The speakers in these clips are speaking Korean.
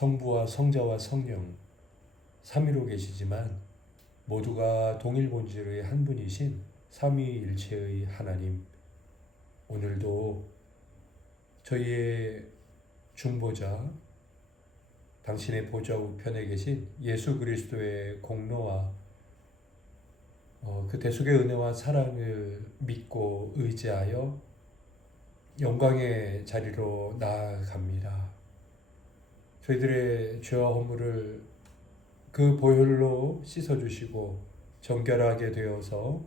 성부와 성자와 성령 삼위로 계시지만 모두가 동일 본질의 한 분이신 삼위일체의 하나님, 오늘도 저희의 중보자, 당신의 보좌 우편에 계신 예수 그리스도의 공로와 그 대속의 은혜와 사랑을 믿고 의지하여 영광의 자리로 나아갑니다. 저희들의 죄와 허물을 그 보혈로 씻어주시고 정결하게 되어서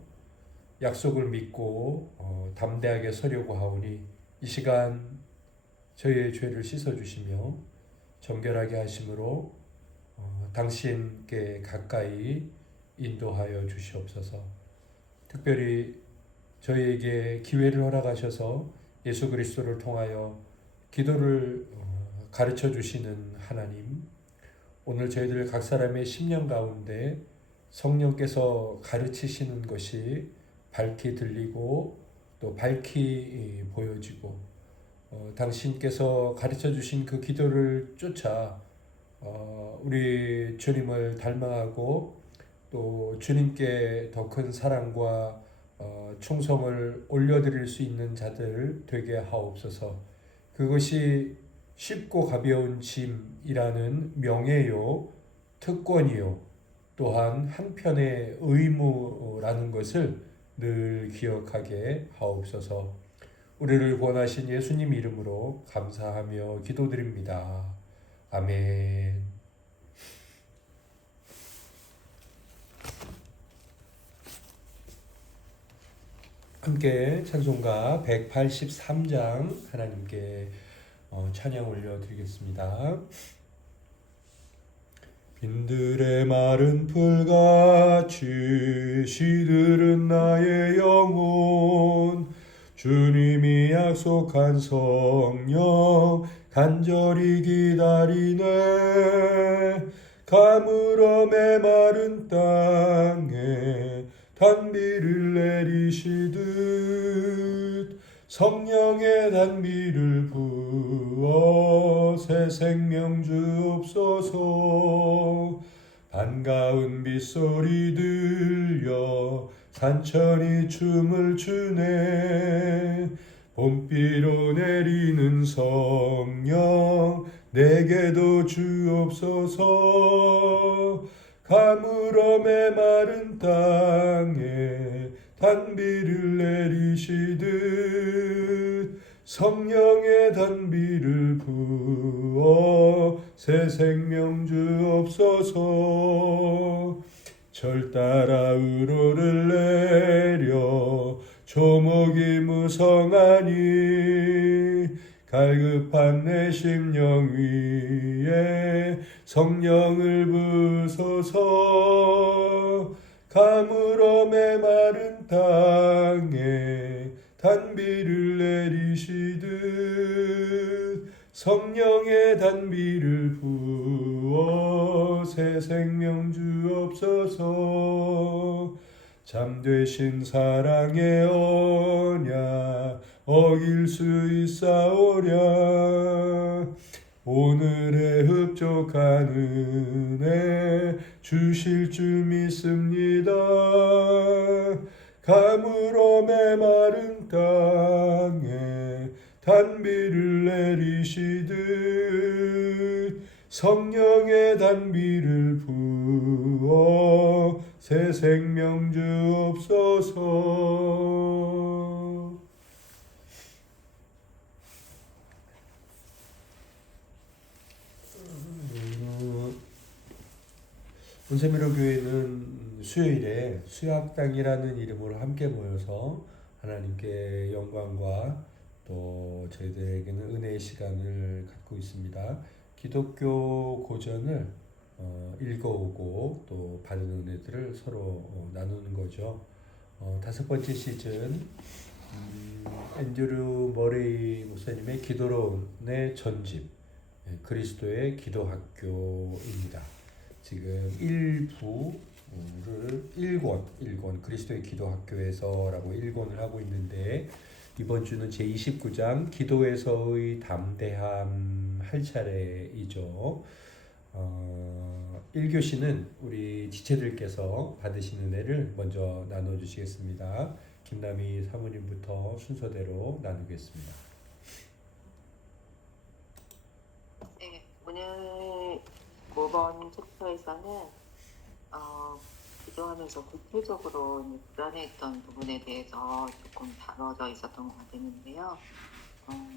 약속을 믿고 담대하게 서려고 하오니 이 시간 저희의 죄를 씻어주시며 정결하게 하심으로 당신께 가까이 인도하여 주시옵소서. 특별히 저희에게 기회를 허락하셔서 예수 그리스도를 통하여 기도를 가르쳐 주시는 하나님, 오늘 저희들 각 사람의 심령 가운데 성령께서 가르치시는 것이 밝히 들리고 또 밝히 보여지고 당신께서 가르쳐 주신 그 기도를 쫓아 우리 주님을 닮아가고 또 주님께 더 큰 사랑과 충성을 올려드릴 수 있는 자들 되게 하옵소서. 그것이 쉽고 가벼운 짐이라는 명예요, 특권이요, 또한 한편의 의무라는 것을 늘 기억하게 하옵소서. 우리를 구원하신 예수님 이름으로 감사하며 기도드립니다. 아멘. 함께 찬송가 183장 하나님께 찬양 올려드리겠습니다. 빈들의 마른 풀같이 시들은 나의 영혼, 주님이 약속한 성령 간절히 기다리네. 가물어 메마른 땅에 단비를 내리시듯 성령의 단비를 부어 새 생명 주옵소서. 반가운 빗소리 들려 산천이 춤을 추네. 봄비로 내리는 성령 내게도 주옵소서. 가물어 메마른 땅에 단비를 내리시듯 성령의 단비를 부어 새 생명 주옵소서. 절 따라 우로를 내려 조목이 무성하니 갈급한 내 심령 위에 성령을 부소서. 가물어 메마른 땅에 단비를 내리시듯 성령의 단비를 부어 새 생명 주옵소서. 잠되신 사랑의 언약 어길 수 있사오랴. 오늘의 흡족한 은혜 주실 줄 믿습니다. 가물어 메마른 땅에 단비를 내리시듯 성령의 단비를 부어 새 생명 주옵소서. 온세미로 교회는 수요일에 수학당이라는 이름으로 함께 모여서 하나님께 영광과 또 저희들에게는 은혜의 시간을 갖고 있습니다. 기독교 고전을 읽어오고 또 받은 은혜들을 서로 나누는 거죠. 5번째 시즌 앤드류 머레이 목사님의 기도론의 전집, 그리스도의 기도학교입니다. 지금 1부를 1권 그리스도의 기도학교에서라고 1권을 하고 있는데, 이번 주는 제29장 기도에서의 담대함 할 차례이죠. 1교시는 우리 지체들께서 받으신 은혜를 먼저 나눠주시겠습니다. 김남희 사모님부터 순서대로 나누겠습니다. 네, 오늘 5번 챕터에서는 기도하면서 구체적으로 불안했던 부분에 대해서 조금 다뤄져 있었던 것 같았는데요.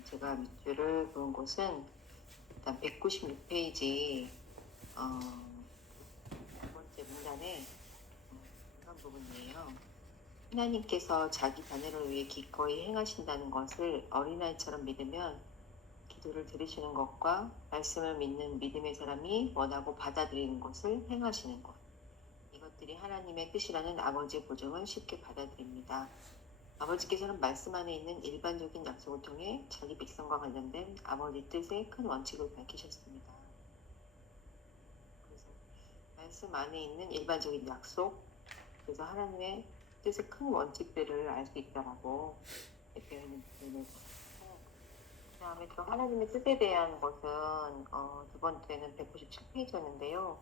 제가 밑줄을 그은 곳은 일단 196페이지 두 번째 문단의 중간 부분이에요. 하나님께서 자기 자녀를 위해 기꺼이 행하신다는 것을 어린아이처럼 믿으면 기도를 들으시는 것과 말씀을 믿는 믿음의 사람이 원하고 받아들이는 것을 행하시는 것, 이것들이 하나님의 뜻이라는 아버지의 보증을 쉽게 받아들입니다. 아버지께서는 말씀 안에 있는 일반적인 약속을 통해 자기 백성과 관련된 아버지 뜻의 큰 원칙을 밝히셨습니다. 그래서 말씀 안에 있는 일반적인 약속, 그래서 하나님의 뜻의 큰 원칙들을 알 수 있다라고 표현을 드리는 그 다음에 또 하나님의 뜻에 대한 것은 두 번째는 197페이지였는데요.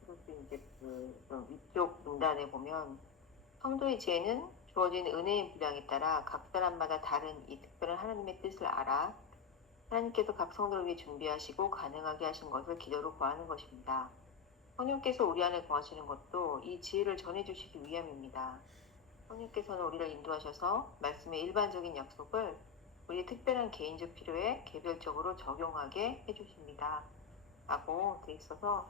그것도 이제 그 위쪽 문단에 보면 성도의 지혜는 주어진 은혜의 분량에 따라 각 사람마다 다른 이 특별한 하나님의 뜻을 알아 하나님께서 각 성도를 위해 준비하시고 가능하게 하신 것을 기도로 구하는 것입니다. 성령께서 우리 안에 거하시는 것도 이 지혜를 전해주시기 위함입니다. 성령께서는 우리를 인도하셔서 말씀의 일반적인 약속을 우리의 특별한 개인적 필요에 개별적으로 적용하게 해주십니다. 라고 돼 있어서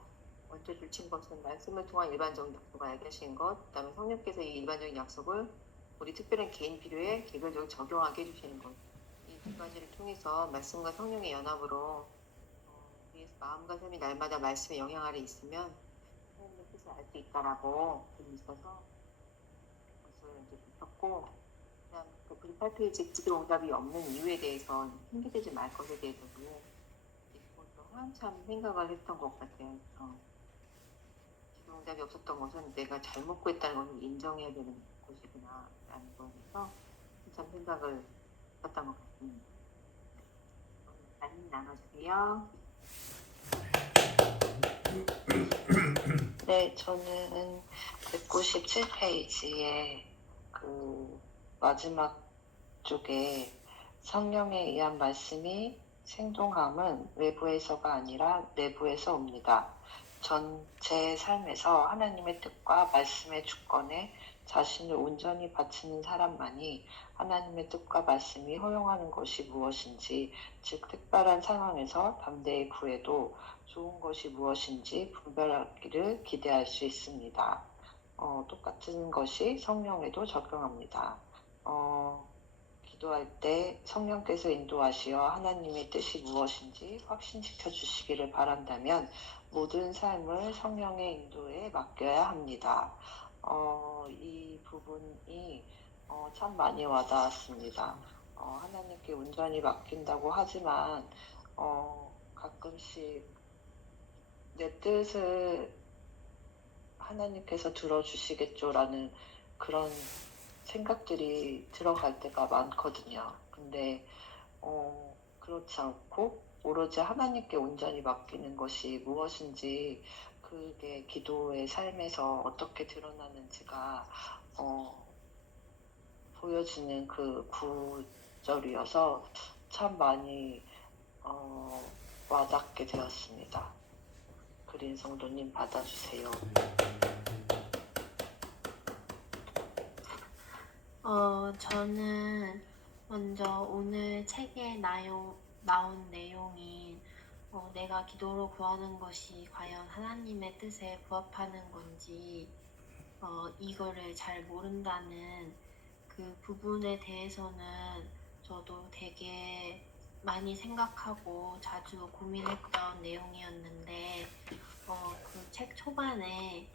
먼저 줄친 것은 말씀을 통한 일반적인 약속을 알게 하신 것, 그 다음에 성령께서 이 일반적인 약속을 우리 특별한 개인 필요에 개별적으로 적용하게 해주시는 것, 이 두 가지를 통해서 말씀과 성령의 연합으로 우리의 마음과 삶이 날마다 말씀의 영향 아래 있으면 하나님의 뜻을 알 수 있다라고 돼 있어서 그것을 이제 붙였고, 그다음 그 98페이지 기도 응답이 없는 이유에 대해서 핑계대지 말 것에 대해서도 이것도 한참 생각을 했던 것 같아요. 기도 응답이 없었던 것은 내가 잘못 구했다는 것을 인정해야 되는 것이구나 라는 거에서 한참 생각을 했던 것 같습니다. 많이 나눠주세요. 네, 저는 197페이지에 그 마지막 쪽에 성령에 의한 말씀이 생동함은 외부에서가 아니라 내부에서 옵니다. 전체 삶에서 하나님의 뜻과 말씀의 주권에 자신을 온전히 바치는 사람만이 하나님의 뜻과 말씀이 허용하는 것이 무엇인지, 즉 특별한 상황에서 담대히 구해도 좋은 것이 무엇인지 분별하기를 기대할 수 있습니다. 똑같은 것이 성령에도 적용합니다. 기도할 때 성령께서 인도하시어 하나님의 뜻이 무엇인지 확신시켜 주시기를 바란다면 모든 삶을 성령의 인도에 맡겨야 합니다. 이 부분이 참 많이 와닿았습니다. 하나님께 온전히 맡긴다고 하지만 가끔씩 내 뜻을 하나님께서 들어주시겠죠라는 그런 생각들이 들어갈 때가 많거든요. 근데 그렇지 않고 오로지 하나님께 온전히 맡기는 것이 무엇인지, 그게 기도의 삶에서 어떻게 드러나는지가 보여지는 그 구절이어서 참 많이 와닿게 되었습니다. 그린 성도님 받아주세요. 저는 먼저 오늘 책에 나온 내용인 내가 기도로 구하는 것이 과연 하나님의 뜻에 부합하는 건지 이거를 잘 모른다는 그 부분에 대해서는 저도 되게 많이 생각하고 자주 고민했던 내용이었는데 그 책 초반에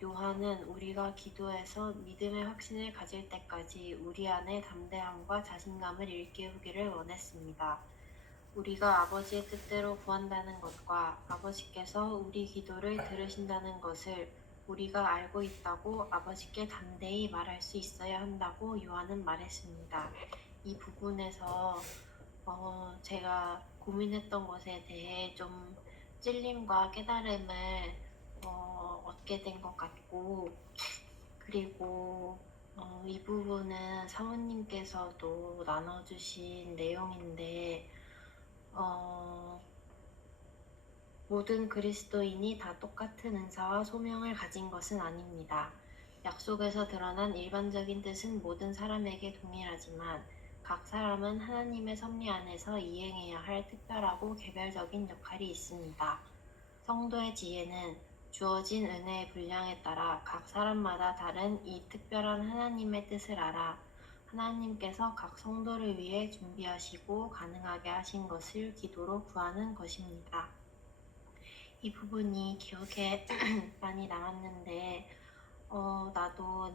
요한은 우리가 기도해서 믿음의 확신을 가질 때까지 우리 안에 담대함과 자신감을 일깨우기를 원했습니다. 우리가 아버지의 뜻대로 구한다는 것과 아버지께서 우리 기도를 들으신다는 것을 우리가 알고 있다고 아버지께 담대히 말할 수 있어야 한다고 요한은 말했습니다. 이 부분에서 제가 고민했던 것에 대해 좀 찔림과 깨달음을 얻게 된 것 같고, 그리고 이 부분은 사모님께서도 나눠주신 내용인데, 모든 그리스도인이 다 똑같은 은사와 소명을 가진 것은 아닙니다. 약속에서 드러난 일반적인 뜻은 모든 사람에게 동일하지만 각 사람은 하나님의 섭리 안에서 이행해야 할 특별하고 개별적인 역할이 있습니다. 성도의 지혜는 주어진 은혜의 분량에 따라 각 사람마다 다른 이 특별한 하나님의 뜻을 알아 하나님께서 각 성도를 위해 준비하시고 가능하게 하신 것을 기도로 구하는 것입니다. 이 부분이 기억에 많이 남았는데, 나도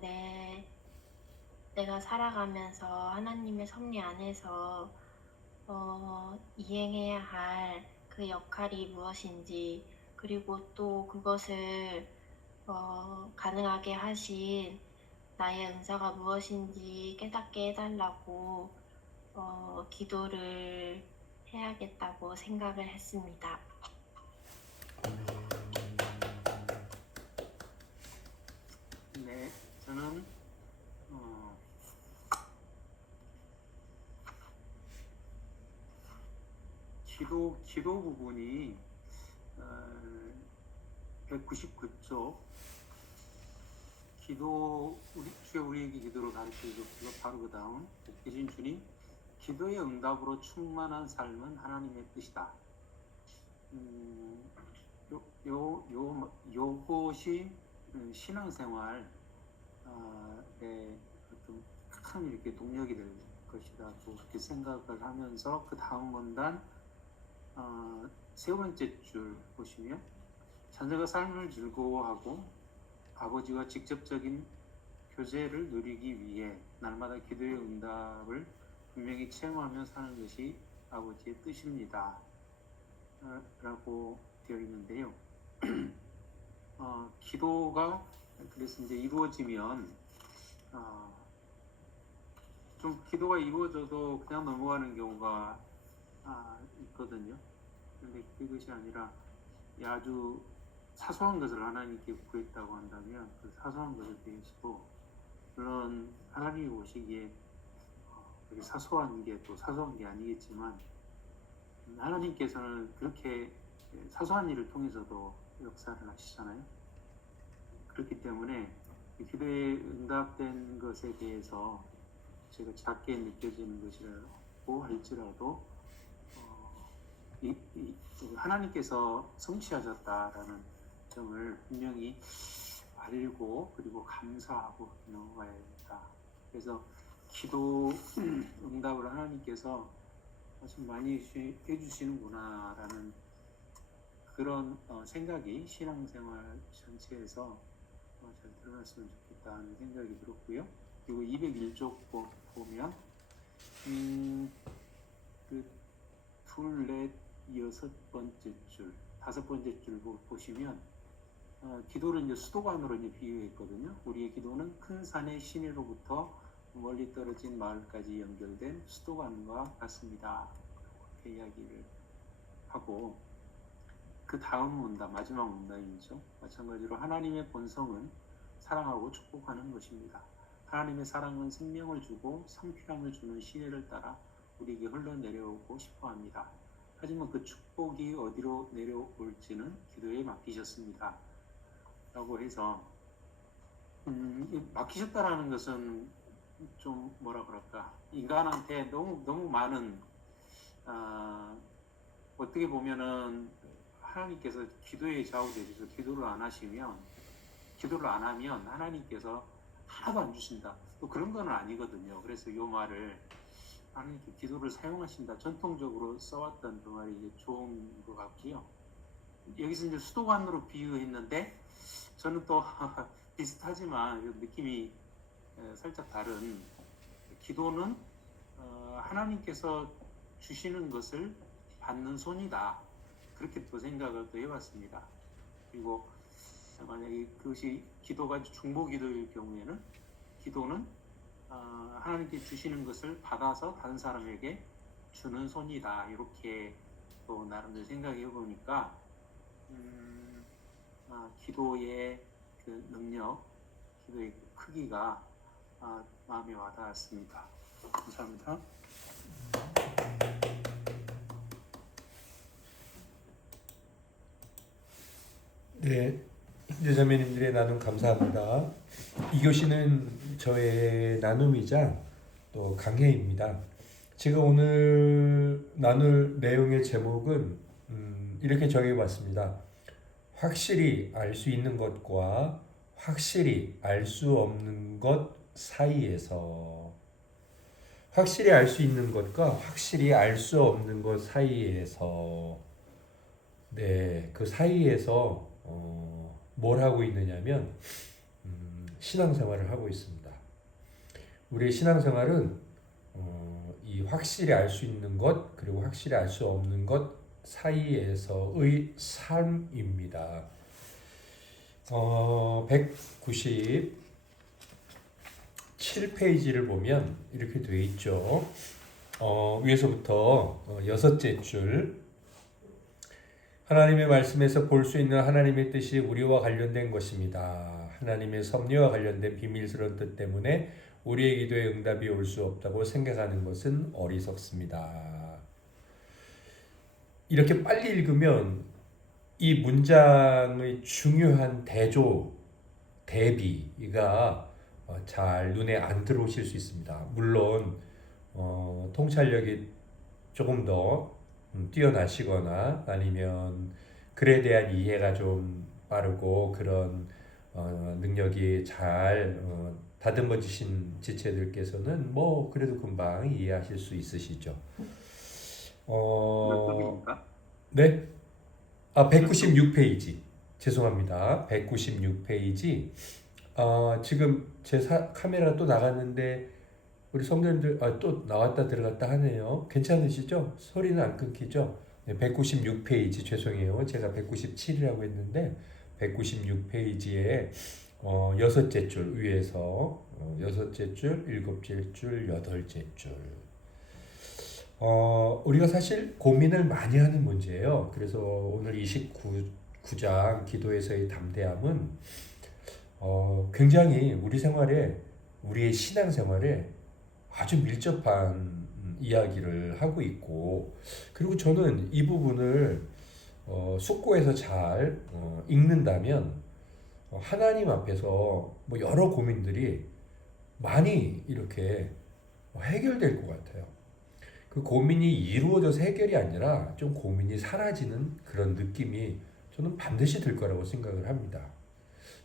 내가 살아가면서 하나님의 섭리 안에서 이행해야 할 그 역할이 무엇인지, 그리고 또 그것을 가능하게 하신 나의 은사가 무엇인지 깨닫게 해달라고 기도를 해야겠다고 생각을 했습니다. 네, 저는 기도 부분이 199쪽 주가 우리에게 기도를 가르쳐주고 바로 그 다음 계신 주님, 기도의 응답으로 충만한 삶은 하나님의 뜻이다. 요것이 신앙생활의 어떤 큰 이렇게 동력이 될 것이다. 그렇게 생각을 하면서 그 다음 문단 세 번째 줄 보시면, 자녀가 삶을 즐거워하고 아버지와 직접적인 교제를 누리기 위해 날마다 기도의 응답을 분명히 체험하며 사는 것이 아버지의 뜻입니다. 라고 되어 있는데요. 기도가 그래서 이제 이루어지면 좀 기도가 이루어져도 그냥 넘어가는 경우가 있거든요. 근데 그것이 아니라 아주 사소한 것을 하나님께 구했다고 한다면 그 사소한 것에 대해서도, 물론 하나님이 보시기에 그게 사소한 게 또 사소한 게 아니겠지만, 하나님께서는 그렇게 사소한 일을 통해서도 역사를 하시잖아요. 그렇기 때문에 기도에 응답된 것에 대해서 제가 작게 느껴지는 것이라고 할지라도 하나님께서 성취하셨다라는 점을 분명히 알고 그리고 감사하고 넘어가야 된다. 그래서 기도 응답을 하나님께서 좀 많이 해주시는구나라는 그런 생각이 신앙생활 전체에서 잘 드러났으면 좋겠다는 생각이 들었고요. 그리고 201쪽 보면 그 둘, 넷, 여섯 번째 줄, 다섯 번째 줄 보시면 기도를 이제 수도관으로 이제 비유했거든요. 우리의 기도는 큰 산의 시내로부터 멀리 떨어진 마을까지 연결된 수도관과 같습니다. 그렇게 이야기를 하고, 그 다음 문단, 마지막 문단이죠. 마찬가지로 하나님의 본성은 사랑하고 축복하는 것입니다. 하나님의 사랑은 생명을 주고 상쾌함을 주는 시내를 따라 우리에게 흘러내려오고 싶어합니다. 하지만 그 축복이 어디로 내려올지는 기도에 맡기셨습니다. 라고 해서 맡기셨다라는 것은 좀 뭐라 그럴까, 인간한테 너무 많은 어떻게 보면은 하나님께서 기도에 좌우되셔서 기도를 안 하면 하나님께서 하나도 안 주신다, 또 그런 건 아니거든요. 그래서 이 말을 하나님께 기도를 사용하신다, 전통적으로 써왔던 그 말이 이제 좋은 것 같고요. 여기서 이제 수도관으로 비유했는데 저는 또 비슷하지만 느낌이 살짝 다른, 기도는 하나님께서 주시는 것을 받는 손이다, 그렇게 또 생각을 또 해봤습니다. 그리고 만약에 그것이 기도가 중보기도일 경우에는 기도는 하나님께 주시는 것을 받아서 다른 사람에게 주는 손이다, 이렇게 또 나름대로 생각해 보니까 기도의 그 능력, 기도의 그 크기가 마음에 와닿았습니다. 감사합니다. 네, 형제자매님들의 나눔 감사합니다. 이 교시는 저의 나눔이자 또 강해입니다. 제가 오늘 나눌 내용의 제목은 이렇게 정해봤습니다. 확실히 알 수 있는 것과 확실히 알 수 없는 것 사이에서, 확실히 알 수 있는 것과 확실히 알 수 없는 것 사이에서, 네, 그 사이에서 뭘 하고 있느냐면 신앙생활을 하고 있습니다. 우리의 신앙생활은 이 확실히 알 수 있는 것 그리고 확실히 알 수 없는 것 사이에서의 삶입니다. 197페이지를 보면 이렇게 되어 있죠. 위에서부터 여섯째 줄, 하나님의 말씀에서 볼 수 있는 하나님의 뜻이 우리와 관련된 것입니다. 하나님의 섭리와 관련된 비밀스러운 뜻 때문에 우리의 기도에 응답이 올 수 없다고 생각하는 것은 어리석습니다. 이렇게 빨리 읽으면 이 문장의 중요한 대비가 잘 눈에 안 들어오실 수 있습니다. 물론 통찰력이 조금 더 뛰어나시거나 아니면 글에 대한 이해가 좀 빠르고 그런 능력이 잘 다듬어지신 지체들께서는 뭐 그래도 금방 이해하실 수 있으시죠. 몇 쪽입니까? 네? 196페이지. 죄송합니다. 196페이지. 지금 제 카메라 또 나갔는데 우리 성도님들 또 나왔다 들어갔다 하네요. 괜찮으시죠? 소리는 안 끊기죠? 네, 196페이지 죄송해요. 제가 197이라고 했는데 196페이지에 여섯째 줄 위에서 여섯째 줄, 일곱째 줄, 여덟째 줄. 우리가 사실 고민을 많이 하는 문제예요. 그래서 오늘 29장 기도에서의 담대함은 굉장히 우리의 신앙생활에 아주 밀접한 이야기를 하고 있고, 그리고 저는 이 부분을 숙고해서 잘 읽는다면 하나님 앞에서 뭐 여러 고민들이 많이 이렇게 해결될 것 같아요. 그 고민이 이루어져서 해결이 아니라 좀 고민이 사라지는 그런 느낌이 저는 반드시 들 거라고 생각을 합니다.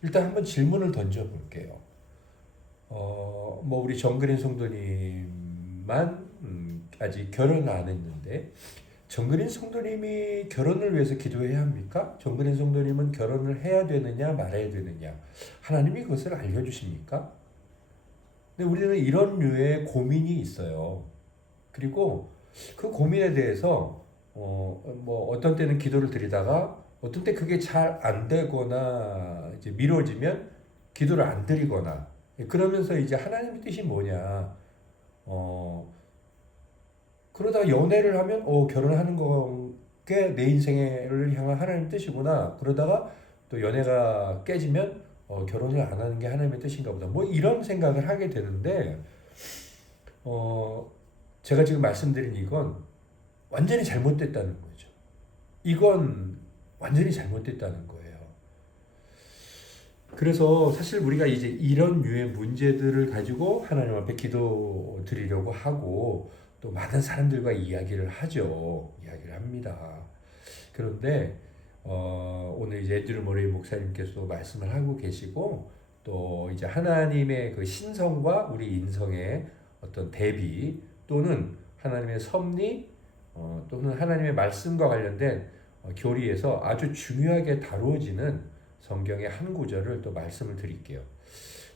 일단 한번 질문을 던져볼게요. 뭐 우리 정그린 성도님만 아직 결혼을 안 했는데 정그린 성도님이 결혼을 위해서 기도해야 합니까? 정그린 성도님은 결혼을 해야 되느냐 말아야 되느냐 하나님이 그것을 알려주십니까? 근데 우리는 이런 류의 고민이 있어요. 그리고 그 고민에 대해서 뭐 어떤 때는 기도를 드리다가 어떤 때 그게 잘 안 되거나 이제 미뤄지면 기도를 안 드리거나 그러면서 이제 하나님의 뜻이 뭐냐 그러다가 연애를 하면 결혼하는 게 내 인생을 향한 하나님의 뜻이구나. 그러다가 또 연애가 깨지면 결혼을 안 하는 게 하나님의 뜻인가 보다. 뭐 이런 생각을 하게 되는데 제가 지금 말씀드린 이건 완전히 잘못됐다는 거죠. 이건 완전히 잘못됐다는 거예요. 그래서 사실 우리가 이제 이런 류의 문제들을 가지고 하나님 앞에 기도 드리려고 하고 또 많은 사람들과 이야기를 합니다. 그런데 오늘 이제 앤드류 머레이 목사님께서도 말씀을 하고 계시고 또 이제 하나님의 그 신성과 우리 인성의 어떤 대비 또는 하나님의 섭리 또는 하나님의 말씀과 관련된 교리에서 아주 중요하게 다루어지는 성경의 한 구절을 또 말씀을 드릴게요.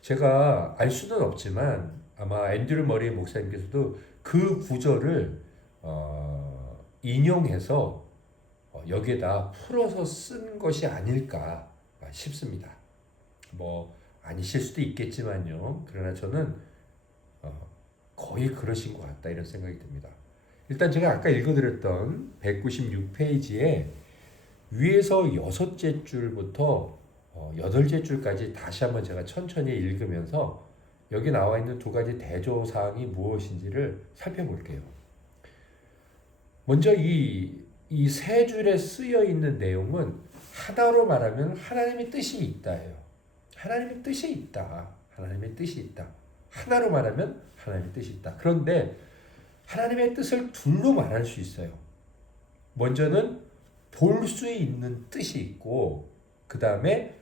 제가 알 수는 없지만 아마 앤드류 머레이 목사님께서도 그 구절을 인용해서 여기에다 풀어서 쓴 것이 아닐까 싶습니다. 뭐 아니실 수도 있겠지만요. 그러나 저는 거의 그러신 것 같다 이런 생각이 듭니다. 일단 제가 아까 읽어드렸던 196페이지에 위에서 여섯째 줄부터 여덟째 줄까지 다시 한번 제가 천천히 읽으면서 여기 나와 있는 두 가지 대조사항이 무엇인지를 살펴볼게요. 먼저 이 세 줄에 쓰여 있는 내용은 하나로 말하면 하나님의 뜻이 있다예요. 하나님의 뜻이 있다. 하나님의 뜻이 있다. 하나로 말하면 하나님의 뜻이 있다. 그런데 하나님의 뜻을 둘로 말할 수 있어요. 먼저는 볼 수 있는 뜻이 있고 그 다음에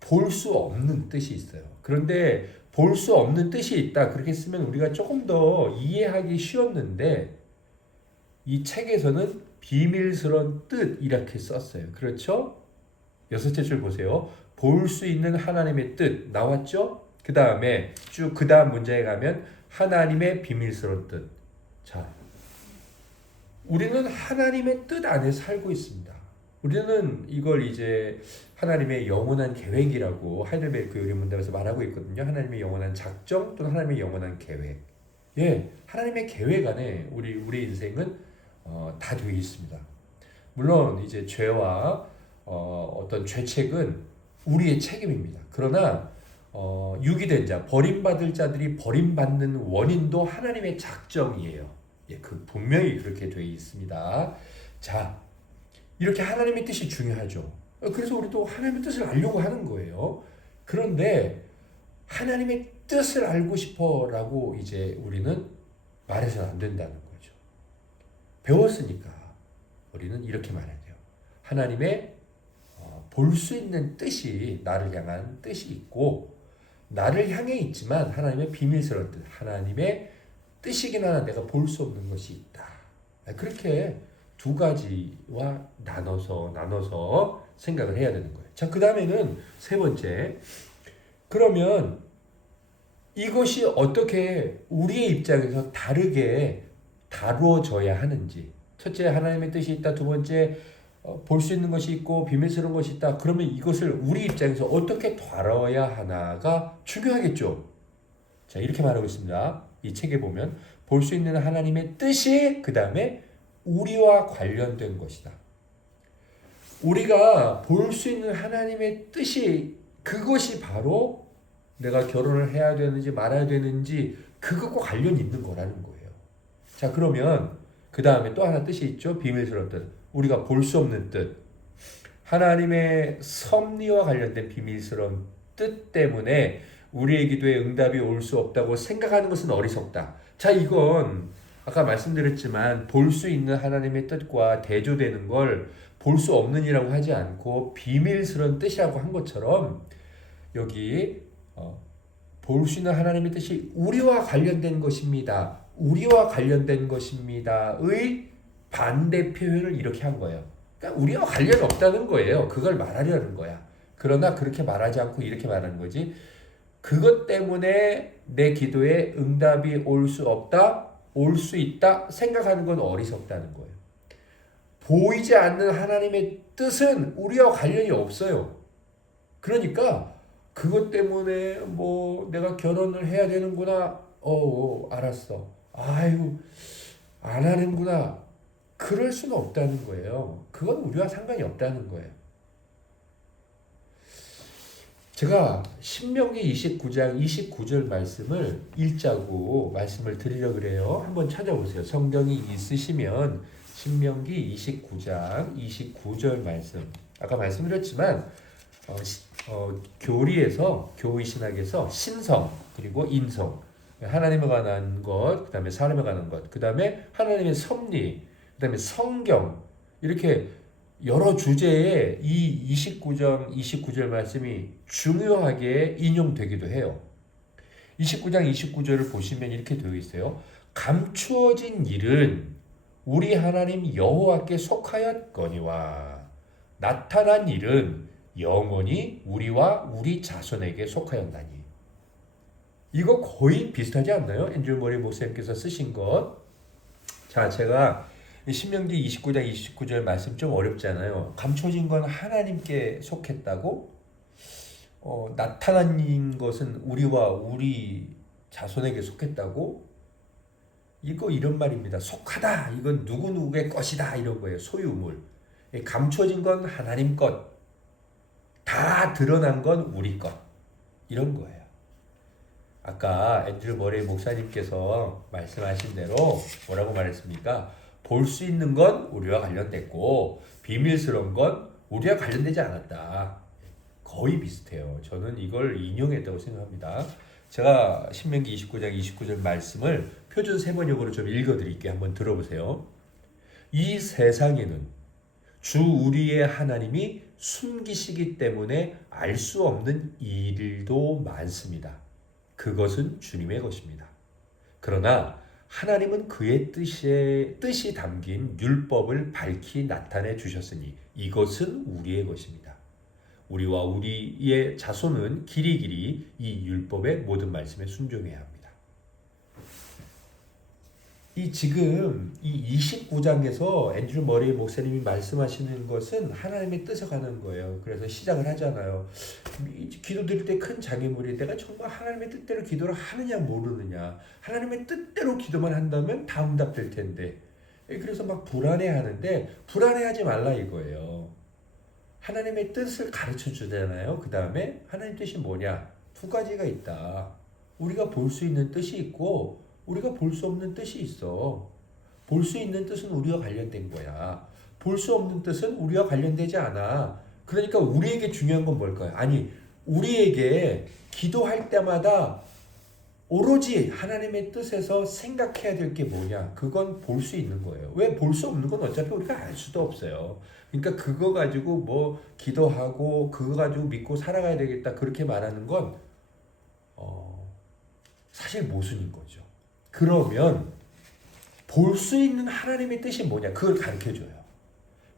볼 수 없는 뜻이 있어요. 그런데 볼 수 없는 뜻이 있다. 그렇게 쓰면 우리가 조금 더 이해하기 쉬웠는데 이 책에서는 비밀스러운 뜻 이렇게 썼어요. 그렇죠? 여섯째 줄 보세요. 볼 수 있는 하나님의 뜻 나왔죠? 그 다음에 쭉 그 다음 문제에 가면 하나님의 비밀스러운 뜻. 자, 우리는 하나님의 뜻 안에 살고 있습니다. 우리는 이걸 이제 하나님의 영원한 계획이라고 하이델베르크 요리문답에서 말하고 있거든요. 하나님의 영원한 작정 또는 하나님의 영원한 계획. 예, 하나님의 계획 안에 우리 인생은 다 되어 있습니다. 물론 이제 죄와 어떤 죄책은 우리의 책임입니다. 그러나 유기된 자, 버림받을 자들이 버림받는 원인도 하나님의 작정이에요. 예, 그 분명히 그렇게 되어 있습니다. 자, 이렇게 하나님의 뜻이 중요하죠. 그래서 우리도 하나님의 뜻을 알려고 하는 거예요. 그런데 하나님의 뜻을 알고 싶어라고 이제 우리는 말해서는 안 된다는 거죠. 배웠으니까 우리는 이렇게 말해야 돼요. 하나님의 볼 수 있는 뜻이 나를 향한 뜻이 있고 나를 향해 있지만 하나님의 비밀스러운 뜻, 하나님의 뜻이긴 하나 내가 볼 수 없는 것이 있다. 그렇게 두 가지와 나눠서 생각을 해야 되는 거예요. 자, 그 다음에는 세 번째. 그러면 이것이 어떻게 우리의 입장에서 다르게 다루어져야 하는지. 첫째, 하나님의 뜻이 있다. 두 번째, 볼 수 있는 것이 있고 비밀스러운 것이 있다. 그러면 이것을 우리 입장에서 어떻게 다뤄야 하나가 중요하겠죠. 자, 이렇게 말하고 있습니다. 이 책에 보면 볼 수 있는 하나님의 뜻이 그 다음에 우리와 관련된 것이다. 우리가 볼 수 있는 하나님의 뜻이 그것이 바로 내가 결혼을 해야 되는지 말아야 되는지 그것과 관련이 있는 거라는 거예요. 자, 그러면 그 다음에 또 하나 뜻이 있죠. 비밀스러운 뜻. 우리가 볼 수 없는 뜻. 하나님의 섭리와 관련된 비밀스러운 뜻 때문에 우리의 기도에 응답이 올 수 없다고 생각하는 것은 어리석다. 자, 이건 아까 말씀드렸지만 볼 수 있는 하나님의 뜻과 대조되는 걸 볼 수 없는 이라고 하지 않고 비밀스러운 뜻이라고 한 것처럼 여기 볼 수 있는 하나님의 뜻이 우리와 관련된 것입니다. 우리와 관련된 것입니다의 반대 표현을 이렇게 한 거예요. 그러니까 우리와 관련 없다는 거예요. 그걸 말하려는 거야. 그러나 그렇게 말하지 않고 이렇게 말하는 거지. 그것 때문에 내 기도에 응답이 올 수 없다, 올 수 있다 생각하는 건 어리석다는 거예요. 보이지 않는 하나님의 뜻은 우리와 관련이 없어요. 그러니까 그것 때문에 뭐 내가 결혼을 해야 되는구나. 알았어. 아유, 안 하는구나. 그럴 수는 없다는 거예요. 그건 우리와 상관이 없다는 거예요. 제가 신명기 29장 29절 말씀을 읽자고 말씀을 드리려고 그래요. 한번 찾아보세요. 성경이 있으시면 신명기 29장 29절 말씀. 아까 말씀드렸지만 교리에서 교의 신학에서 신성 그리고 인성, 하나님에 관한 것, 그 다음에 사람에 관한 것, 그 다음에 하나님의 섭리, 그 다음에 성경 이렇게 여러 주제에 이 29장 29절 말씀이 중요하게 인용되기도 해요. 29장 29절을 보시면 이렇게 되어 있어요. 감추어진 일은 우리 하나님 여호와께 속하였거니와 나타난 일은 영원히 우리와 우리 자손에게 속하였나니. 이거 거의 비슷하지 않나요? 앤드류 머리 목사님께서 쓰신 것. 자, 제가 신명기 29장 29절 말씀 좀 어렵잖아요. 감춰진 건 하나님께 속했다고? 나타난 것은 우리와 우리 자손에게 속했다고? 이거 이런 말입니다. 속하다. 이건 누구누구의 것이다. 이런 거예요. 소유물. 감춰진 건 하나님 것. 다 드러난 건 우리 것. 이런 거예요. 아까 앤드류 머레이 목사님께서 말씀하신 대로 뭐라고 말했습니까? 볼 수 있는 건 우리와 관련됐고 비밀스러운 건 우리와 관련되지 않았다. 거의 비슷해요. 저는 이걸 인용했다고 생각합니다. 제가 신명기 29장 29절 말씀을 표준 세번역으로 좀 읽어드릴게요. 한번 들어보세요. 이 세상에는 주 우리의 하나님이 숨기시기 때문에 알 수 없는 일도 많습니다. 그것은 주님의 것입니다. 그러나 하나님은 그의 뜻이 담긴 율법을 밝히 나타내 주셨으니 이것은 우리의 것입니다. 우리와 우리의 자손은 길이길이 이 율법의 모든 말씀에 순종해야 합니다. 지금 이 29장에서 앤드류 머레이 목사님이 말씀하시는 것은 하나님의 뜻에 관한 거예요. 그래서 시작을 하잖아요. 기도 드릴 때 큰 장애물이 내가 정말 하나님의 뜻대로 기도를 하느냐 모르느냐. 하나님의 뜻대로 기도만 한다면 다 응답될 텐데. 그래서 막 불안해하는데 불안해하지 말라 이거예요. 하나님의 뜻을 가르쳐 주잖아요. 그 다음에 하나님 뜻이 뭐냐? 두 가지가 있다. 우리가 볼 수 있는 뜻이 있고 우리가 볼 수 없는 뜻이 있어. 볼 수 있는 뜻은 우리와 관련된 거야. 볼 수 없는 뜻은 우리와 관련되지 않아. 그러니까 우리에게 중요한 건 뭘까요? 아니, 우리에게 기도할 때마다 오로지 하나님의 뜻에서 생각해야 될 게 뭐냐? 그건 볼 수 있는 거예요. 왜? 볼 수 없는 건 어차피 우리가 알 수도 없어요. 그러니까 그거 가지고 뭐 기도하고 그거 가지고 믿고 살아가야 되겠다 그렇게 말하는 건 사실 모순인 거죠. 그러면 볼 수 있는 하나님의 뜻이 뭐냐? 그걸 가르쳐줘요.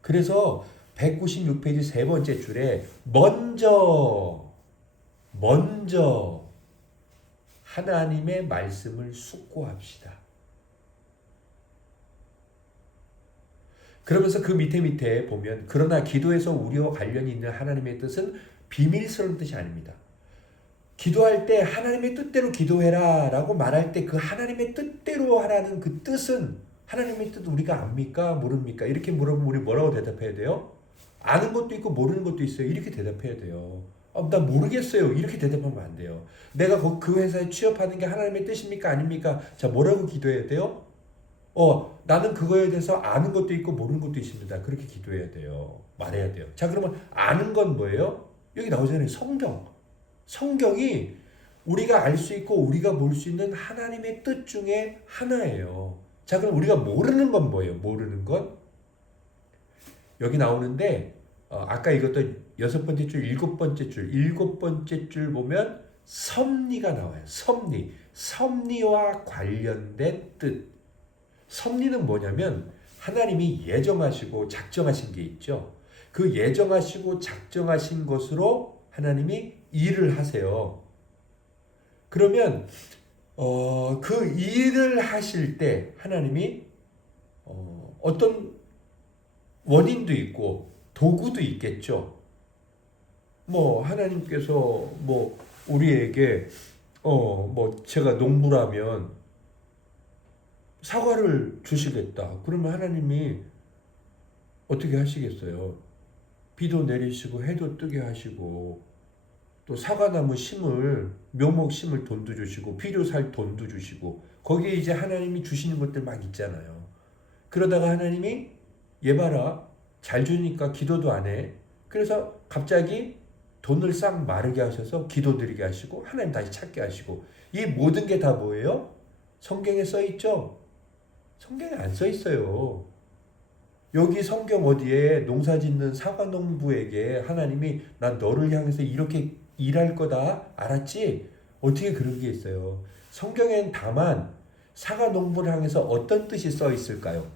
그래서 196페이지 세 번째 줄에 먼저 하나님의 말씀을 숙고합시다. 그러면서 그 밑에 보면 그러나 기도에서 우리와 관련이 있는 하나님의 뜻은 비밀스러운 뜻이 아닙니다. 기도할 때 하나님의 뜻대로 기도해라 라고 말할 때 그 하나님의 뜻대로 하라는 그 뜻은 하나님의 뜻 우리가 압니까? 모릅니까? 이렇게 물어보면 우리 뭐라고 대답해야 돼요? 아는 것도 있고 모르는 것도 있어요. 이렇게 대답해야 돼요. 나 모르겠어요. 이렇게 대답하면 안 돼요. 내가 그 회사에 취업하는 게 하나님의 뜻입니까? 아닙니까? 자, 뭐라고 기도해야 돼요? 나는 그거에 대해서 아는 것도 있고 모르는 것도 있습니다. 그렇게 기도해야 돼요. 말해야 돼요. 자, 그러면 아는 건 뭐예요? 여기 나오잖아요. 성경이 우리가 알 수 있고 우리가 볼 수 있는 하나님의 뜻 중에 하나예요. 자, 그럼 우리가 모르는 건 뭐예요? 모르는 건 여기 나오는데 아까 이것도 6번째 줄, 7번째 줄 보면 섭리가 나와요. 섭리와 관련된 뜻. 섭리는 뭐냐면 하나님이 예정하시고 작정하신 게 있죠. 그 예정하시고 작정하신 것으로 하나님이 일을 하세요. 그러면 그 일을 하실 때 하나님이 어떤 원인도 있고 도구도 있겠죠. 하나님께서 우리에게 제가 농부라면 사과를 주시겠다. 그러면 하나님이 어떻게 하시겠어요? 비도 내리시고 해도 뜨게 하시고 또 사과나무 심을 묘목 심을 돈도 주시고 비료 살 돈도 주시고 거기에 이제 하나님이 주시는 것들 막 있잖아요. 그러다가 하나님이 얘 봐라 잘 주니까 기도도 안 해. 그래서 갑자기 돈을 싹 마르게 하셔서 기도드리게 하시고 하나님 다시 찾게 하시고 이 모든 게 다 뭐예요? 성경에 써 있죠? 성경에 안 써 있어요. 여기 성경 어디에 농사 짓는 사과 농부에게 하나님이 난 너를 향해서 이렇게 일할 거다 알았지? 어떻게 그런 게 있어요? 성경엔 다만 사과 농부를 향해서 어떤 뜻이 써 있을까요?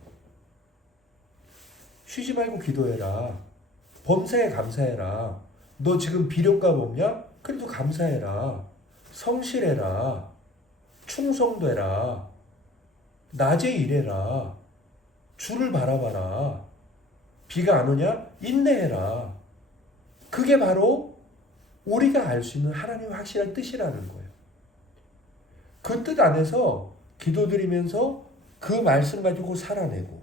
쉬지 말고 기도해라. 범사에 감사해라. 너 지금 비료값 없냐? 그래도 감사해라. 성실해라. 충성되라. 낮에 일해라. 주를 바라봐라. 비가 안 오냐? 인내해라. 그게 바로 우리가 알 수 있는 하나님의 확실한 뜻이라는 거예요. 그 뜻 안에서 기도드리면서 그 말씀 가지고 살아내고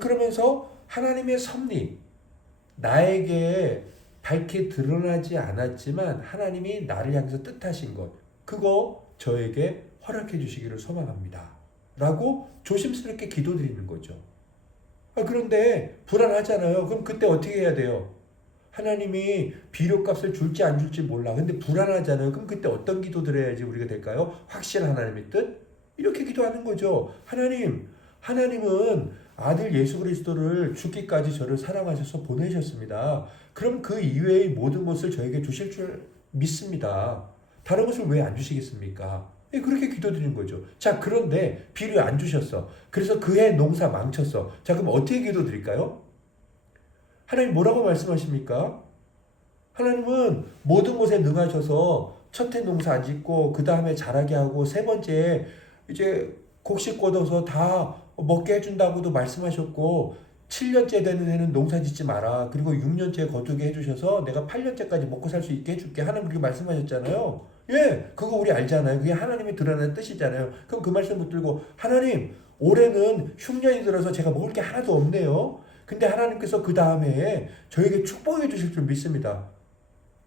그러면서 하나님의 섭리 나에게 밝게 드러나지 않았지만 하나님이 나를 향해서 뜻하신 것 그거 저에게 허락해 주시기를 소망합니다. 라고 조심스럽게 기도드리는 거죠. 그런데 불안하잖아요. 그럼 그때 어떻게 해야 돼요? 하나님이 비료값을 줄지 안 줄지 몰라. 근데 불안하잖아요. 그럼 그때 어떤 기도 드려야지 우리가 될까요? 확실한 하나님의 뜻? 이렇게 기도하는 거죠. 하나님은 아들 예수 그리스도를 죽기까지 저를 사랑하셔서 보내셨습니다. 그럼 그 이외의 모든 것을 저에게 주실 줄 믿습니다. 다른 것을 왜 안 주시겠습니까? 그렇게 기도드리는 거죠. 자, 그런데 비료 안 주셨어. 그래서 그해 농사 망쳤어. 자, 그럼 어떻게 기도드릴까요? 하나님 뭐라고 말씀하십니까? 하나님은 모든 것에 능하셔서 첫해 농사 안 짓고 그 다음에 자라게 하고 세 번째 이제 곡식 꽂아서 다 먹게 해준다고도 말씀하셨고 7년째 되는 해는 농사 짓지 마라. 그리고 6년째 거두게 해주셔서 내가 8년째까지 먹고 살 수 있게 해줄게. 하나님 그렇게 말씀하셨잖아요. 예, 그거 우리 알잖아요. 그게 하나님이 드러나는 뜻이잖아요. 그럼 그 말씀 붙들고 하나님 올해는 흉년이 들어서 제가 먹을 게 하나도 없네요. 근데 하나님께서 그 다음에 저에게 축복해 주실 줄 믿습니다.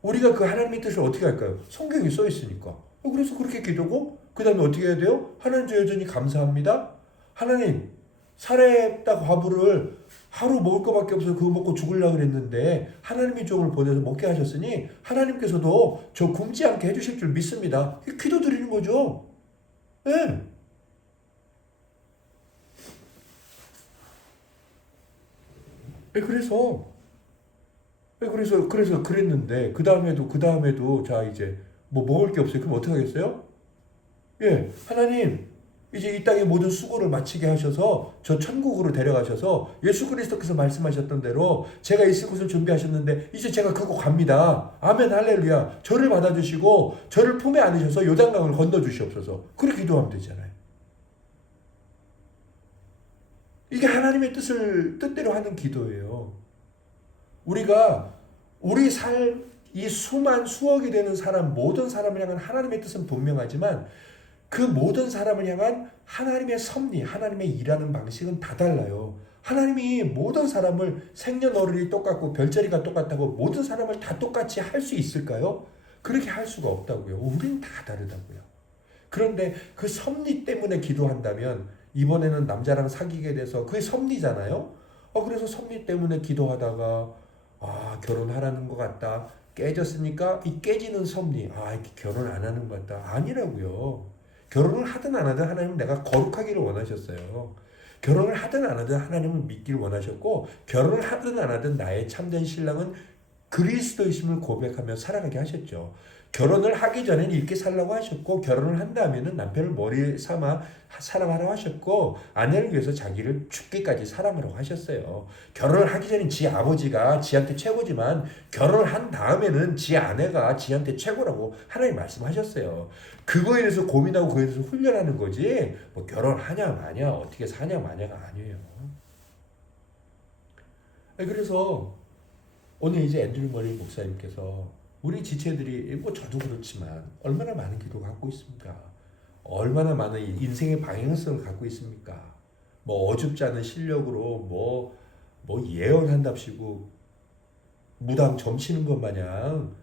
우리가 그 하나님의 뜻을 어떻게 할까요? 성경에 써 있으니까. 그래서 그렇게 기도고 그 다음에 어떻게 해야 돼요? 하나님 저 여전히 감사합니다. 하나님 사렙다 과부를 하루 먹을 것밖에 없어서 그거 먹고 죽으려고 그랬는데 하나님이 종을 보내서 먹게 하셨으니 하나님께서도 저 굶지 않게 해주실 줄 믿습니다. 기도 드리는 거죠. 예. 그래서 그랬는데 그 다음에도 자 이제 뭐 먹을 게 없어요. 그럼 어떻게 하겠어요? 예, 하나님 이제 이 땅의 모든 수고를 마치게 하셔서 저 천국으로 데려가셔서 예수 그리스도께서 말씀하셨던 대로 제가 있을 곳을 준비하셨는데 이제 제가 그곳 갑니다. 아멘 할렐루야. 저를 받아주시고 저를 품에 안으셔서 요단강을 건너주시옵소서. 그렇게 기도하면 되잖아요. 이게 하나님의 뜻대로 하는 기도예요. 우리가 우리 이 수억이 되는 사람 모든 사람을 향한 하나님의 뜻은 분명하지만 그 모든 사람을 향한 하나님의 섭리, 하나님의 일하는 방식은 다 달라요. 하나님이 모든 사람을 생년월일이 똑같고 별자리가 똑같다고 모든 사람을 다 똑같이 할 수 있을까요? 그렇게 할 수가 없다고요. 우리는 다 다르다고요. 그런데 그 섭리 때문에 기도한다면 이번에는 남자랑 사귀게 돼서 그게 섭리잖아요. 그래서 섭리 때문에 기도하다가 결혼하라는 것 같다. 깨졌으니까 이 깨지는 섭리. 결혼 안 하는 것 같다. 아니라고요. 결혼을 하든 안 하든 하나님은 내가 거룩하기를 원하셨어요. 결혼을 하든 안 하든 하나님은 믿기를 원하셨고 결혼을 하든 안 하든 나의 참된 신랑은 그리스도이심을 고백하며 살아가게 하셨죠. 결혼을 하기 전에는 이렇게 살라고 하셨고 결혼을 한다면은 남편을 머리 삼아 사랑하라고 하셨고 아내를 위해서 자기를 죽기까지 사랑하라고 하셨어요. 결혼을 하기 전엔 지 아버지가 지한테 최고지만 결혼을 한 다음에는 지 아내가 지한테 최고라고 하나님 말씀하셨어요. 그거에 대해서 고민하고 그거에 대해서 훈련하는 거지 뭐 결혼하냐 마냐 어떻게 사냐 마냐가 아니에요. 그래서 오늘 이제 앤드류 머리 목사님께서 우리 지체들이 뭐 저도 그렇지만 얼마나 많은 기도를 갖고 있습니까? 얼마나 많은 인생의 방향성을 갖고 있습니까? 뭐 어줍지 않은 실력으로 뭐 예언한답시고 무당 점치는 것 마냥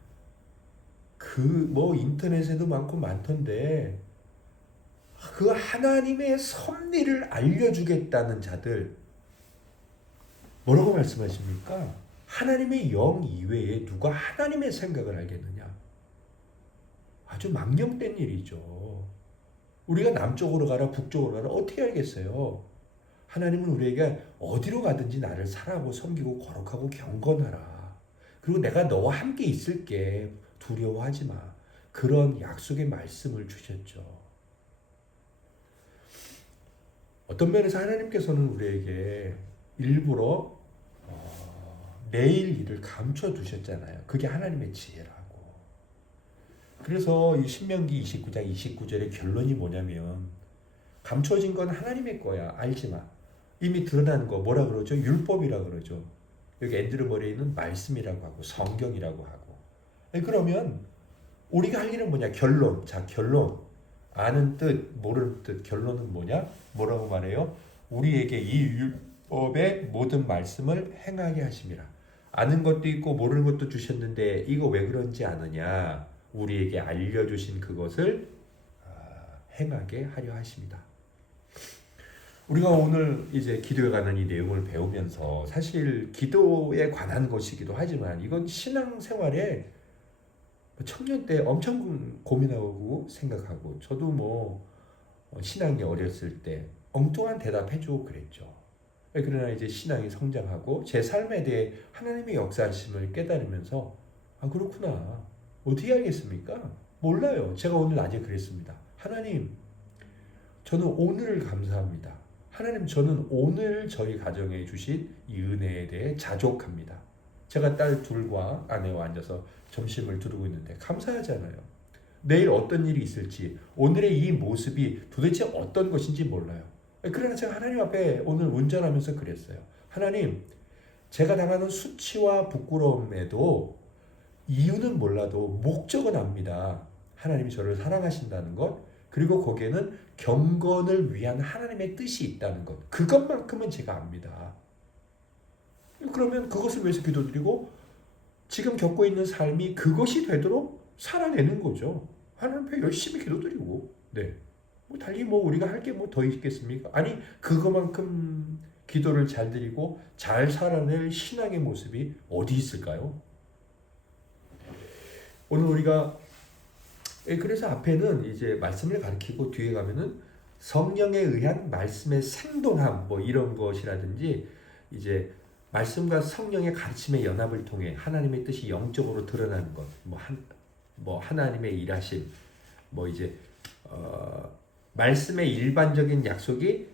그 뭐 인터넷에도 많고 많던데 그 하나님의 섭리를 알려주겠다는 자들 뭐라고 말씀하십니까? 하나님의 영 이외에 누가 하나님의 생각을 알겠느냐? 아주 망령된 일이죠. 우리가 남쪽으로 가라 북쪽으로 가라 어떻게 알겠어요? 하나님은 우리에게 어디로 가든지 나를 사랑하고 섬기고 거룩하고 경건하라. 그리고 내가 너와 함께 있을게. 두려워하지 마. 그런 약속의 말씀을 주셨죠. 어떤 면에서 하나님께서는 우리에게 일부러 내일 일을 감춰 두셨잖아요. 그게 하나님의 지혜라고. 그래서 이 신명기 29장 29절의 결론이 뭐냐면 감춰진 건 하나님의 거야. 알지 마. 이미 드러난 거 뭐라 그러죠? 율법이라 그러죠. 여기 앤드류 머리에 있는 말씀이라고 하고 성경이라고 하고. 그러면 우리가 할 일은 뭐냐? 결론. 자, 결론. 아는 뜻, 모르는 뜻, 결론은 뭐냐? 뭐라고 말해요? 우리에게 이 율법의 모든 말씀을 행하게 하심이라. 아는 것도 있고 모르는 것도 주셨는데 이거 왜 그런지 아느냐? 우리에게 알려주신 그것을 행하게 하려 하십니다. 우리가 오늘 이제 기도에 관한 이 내용을 배우면서 사실 기도에 관한 것이기도 하지만 이건 신앙생활에 청년 때 엄청 고민하고 생각하고 저도 뭐 신앙이 어렸을 때 엉뚱한 대답해주고 그랬죠. 그러나 이제 신앙이 성장하고 제 삶에 대해 하나님의 역사하심을 깨달으면서 아 그렇구나. 어떻게 알겠습니까? 몰라요. 제가 오늘 낮에 그랬습니다. 하나님 저는 오늘을 감사합니다. 하나님 저는 오늘 저희 가정에 주신 이 은혜에 대해 자족합니다. 제가 딸 둘과 아내와 앉아서 점심을 두르고 있는데 감사하잖아요. 내일 어떤 일이 있을지 오늘의 이 모습이 도대체 어떤 것인지 몰라요. 그러나 제가 하나님 앞에 오늘 운전하면서 그랬어요. 하나님 제가 당하는 수치와 부끄러움에도 이유는 몰라도 목적은 압니다. 하나님이 저를 사랑하신다는 것 그리고 거기에는 경건을 위한 하나님의 뜻이 있다는 것 그것만큼은 제가 압니다. 그러면 그것을 위해서 기도드리고 지금 겪고 있는 삶이 그것이 되도록 살아내는 거죠. 하나님 앞에 열심히 기도드리고 네. 뭐 달리 뭐 우리가 할 게 뭐 더 있겠습니까? 아니 그거만큼 기도를 잘 드리고 잘 살아낼 신앙의 모습이 어디 있을까요? 오늘 우리가 그래서 앞에는 이제 말씀을 가르치고 뒤에 가면은 성령에 의한 말씀의 생동함 뭐 이런 것이라든지 이제 말씀과 성령의 가르침의 연합을 통해 하나님의 뜻이 영적으로 드러나는 것, 뭐 하나님의 일하심, 뭐 이제 말씀의 일반적인 약속이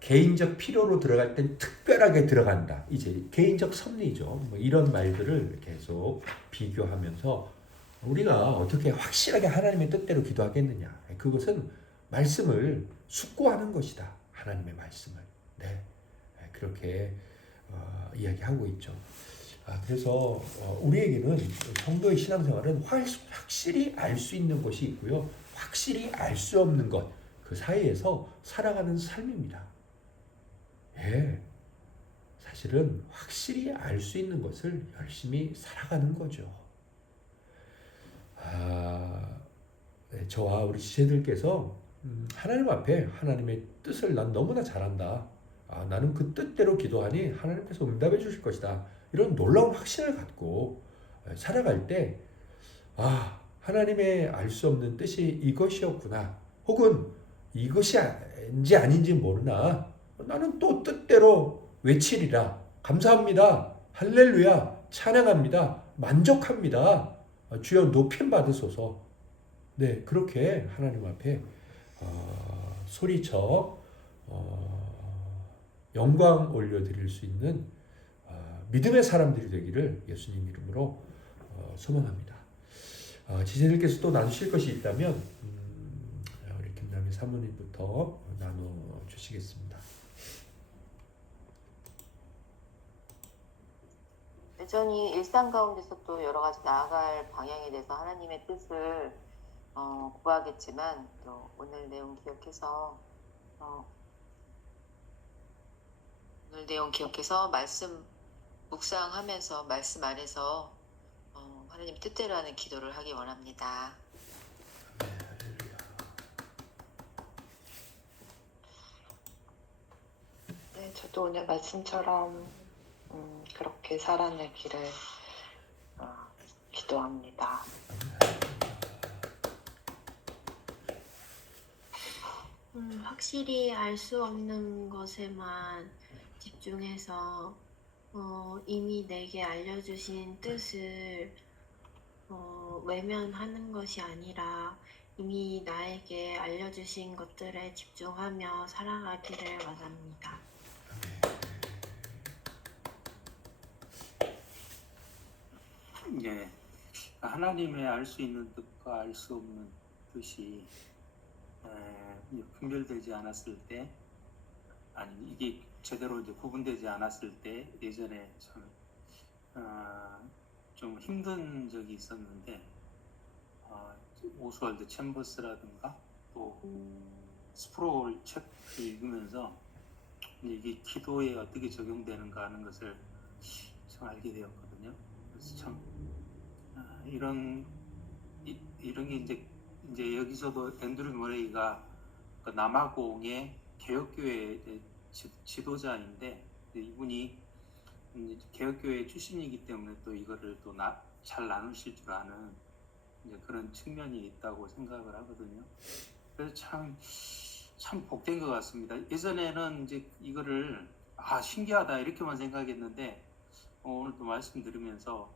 개인적 필요로 들어갈 땐 특별하게 들어간다. 이제 개인적 섭리죠. 뭐 이런 말들을 계속 비교하면서 우리가 어떻게 확실하게 하나님의 뜻대로 기도하겠느냐. 그것은 말씀을 숙고하는 것이다. 하나님의 말씀을. 네, 그렇게 이야기하고 있죠. 그래서 우리에게는 성도의 신앙생활은 확실히 알 수 있는 것이 있고요. 확실히 알 수 없는 것, 그 사이에서 살아가는 삶입니다. 예, 사실은 확실히 알 수 있는 것을 열심히 살아가는 거죠. 네, 저와 우리 지체들께서 하나님 앞에 하나님의 뜻을 난 너무나 잘한다. 나는 그 뜻대로 기도하니 하나님께서 응답해 주실 것이다. 이런 놀라운 확신을 갖고 살아갈 때 하나님의 알 수 없는 뜻이 이것이었구나. 혹은 이것이 아닌지 모르나 나는 또 뜻대로 외치리라. 감사합니다. 할렐루야. 찬양합니다. 만족합니다. 주여 높임 받으소서. 네, 그렇게 하나님 앞에 소리쳐 영광 올려드릴 수 있는 믿음의 사람들이 되기를 예수님 이름으로 소망합니다. 지체들께서 또 나누실 것이 있다면 우리 김남희 사모님부터 나눠주시겠습니다. 여전히 일상 가운데서 또 여러 가지 나아갈 방향에 대해서 하나님의 뜻을 구하겠지만 또 오늘 내용 기억해서 말씀 묵상하면서 말씀 안에서 하나님 뜻대로 하는 기도를 하기 원합니다. 네, 저도 오늘 말씀처럼 그렇게 살아내기를 기도합니다. 확실히 알 수 없는 것에만 집중해서 이미 내게 알려주신 뜻을 외면하는 것이 아니라 이미 나에게 알려주신 것들에 집중하며 살아가기를 원합니다. 예, 하나님의 알 수 있는 뜻과 알 수 없는 뜻이 분별되지 않았을 때, 아니 이게 제대로 이제 구분되지 않았을 때 예전에 좀 힘든 적이 있었는데 오스왈드 챔버스라든가 또 스프롤 책을 읽으면서 이제 이게 기도에 어떻게 적용되는가 하는 것을 참 알게 되었거든요. 그래서 참 이런 게 이제 여기서도 앤드류 머레이가 그 남아공의 개혁교회 지도자인데 이분이 이제 개혁교회 출신이기 때문에 또 이거를 또 잘 나누실 줄 아는 이제 그런 측면이 있다고 생각을 하거든요. 그래서 참 복된 것 같습니다. 예전에는 이제 이거를 신기하다 이렇게만 생각했는데 오늘 또 말씀 들으면서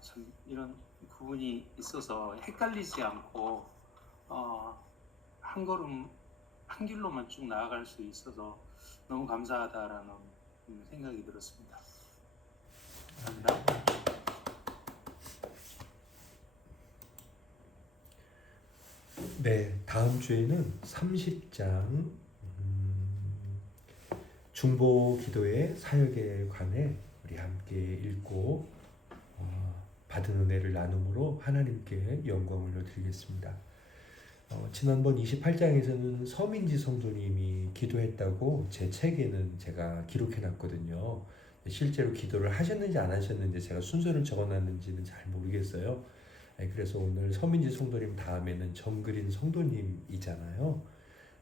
참 이런 부분이 있어서 헷갈리지 않고 한 걸음 한 길로만 쭉 나아갈 수 있어서 너무 감사하다라는 생각이 들었습니다. 감사합니다. 네, 다음 주에는 30장 중보 기도의 사역에 관해 우리 함께 읽고 받은 은혜를 나눔으로 하나님께 영광을 올려드리겠습니다. 지난번 28장에서는 서민지 성도님이 기도했다고 제 책에는 제가 기록해놨거든요. 실제로 기도를 하셨는지 안 하셨는지 제가 순서를 적어놨는지는 잘 모르겠어요. 그래서 오늘 서민지 성도님 다음에는 정그린 성도님이잖아요.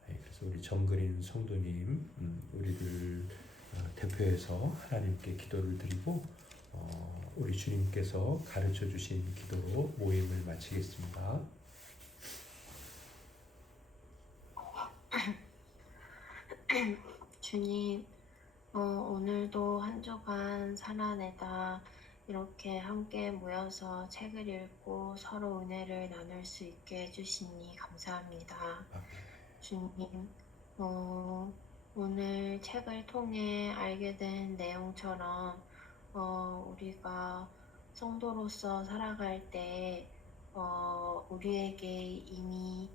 그래서 우리 정그린 성도님 우리들 대표해서 하나님께 기도를 드리고 우리 주님께서 가르쳐 주신 기도로 모임을 마치겠습니다. 주님, 오늘도 한 주간 살아내다 이렇게 함께 모여서 책을 읽고 서로 은혜를 나눌 수 있게 해주시니 감사합니다. 주님, 오늘 책을 통해 알게 된 내용처럼 우리가 성도로서 살아갈 때 우리에게 이미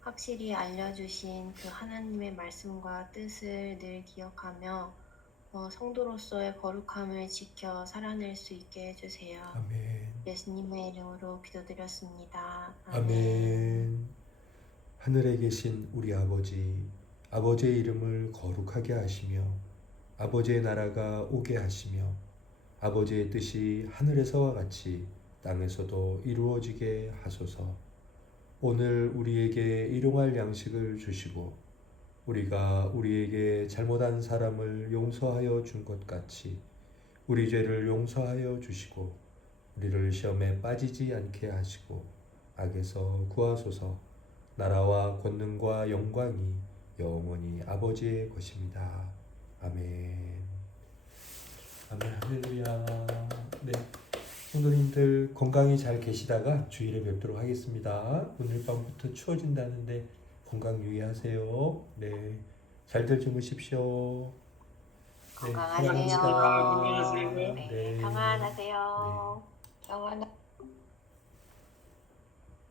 확실히 알려주신 그 하나님의 말씀과 뜻을 늘 기억하며 성도로서의 거룩함을 지켜 살아낼 수 있게 해주세요. 아멘. 예수님의 이름으로 기도드렸습니다. 아멘. 하늘에 계신 우리 아버지, 아버지의 이름을 거룩하게 하시며 아버지의 나라가 오게 하시며 아버지의 뜻이 하늘에서와 같이 땅에서도 이루어지게 하소서. 오늘 우리에게 일용할 양식을 주시고 우리가 우리에게 잘못한 사람을 용서하여 준 것 같이 우리 죄를 용서하여 주시고 우리를 시험에 빠지지 않게 하시고 악에서 구하소서. 나라와 권능과 영광이 영원히 아버지의 것입니다. 아멘. 아멘. 할렐루야. 네. 성도님들 건강히 잘 계시다가 주일에 뵙도록 하겠습니다. 오늘 밤부터 추워진다는데 건강 유의하세요. 네. 잘들 주무십시오. 네, 건강하세요. 사랑합니다. 네, 평안하세요. 네. 평안한